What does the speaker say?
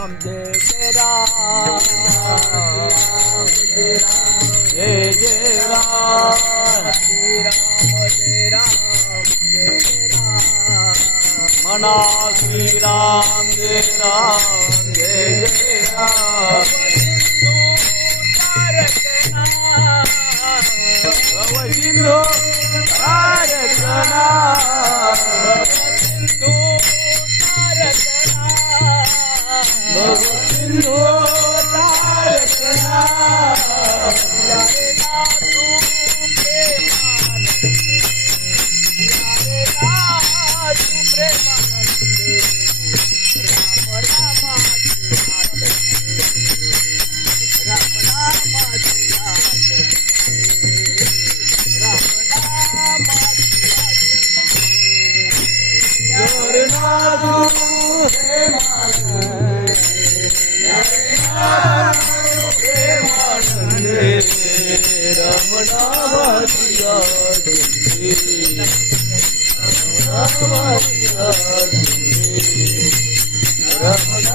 राम जय जय राम जय जय राम श्री राम जय राम जय जय राम मना श्री राम जय राम जय जय राम सिंधु तारकना सिंधु तारकना तू प्रेमानंदे राम Rama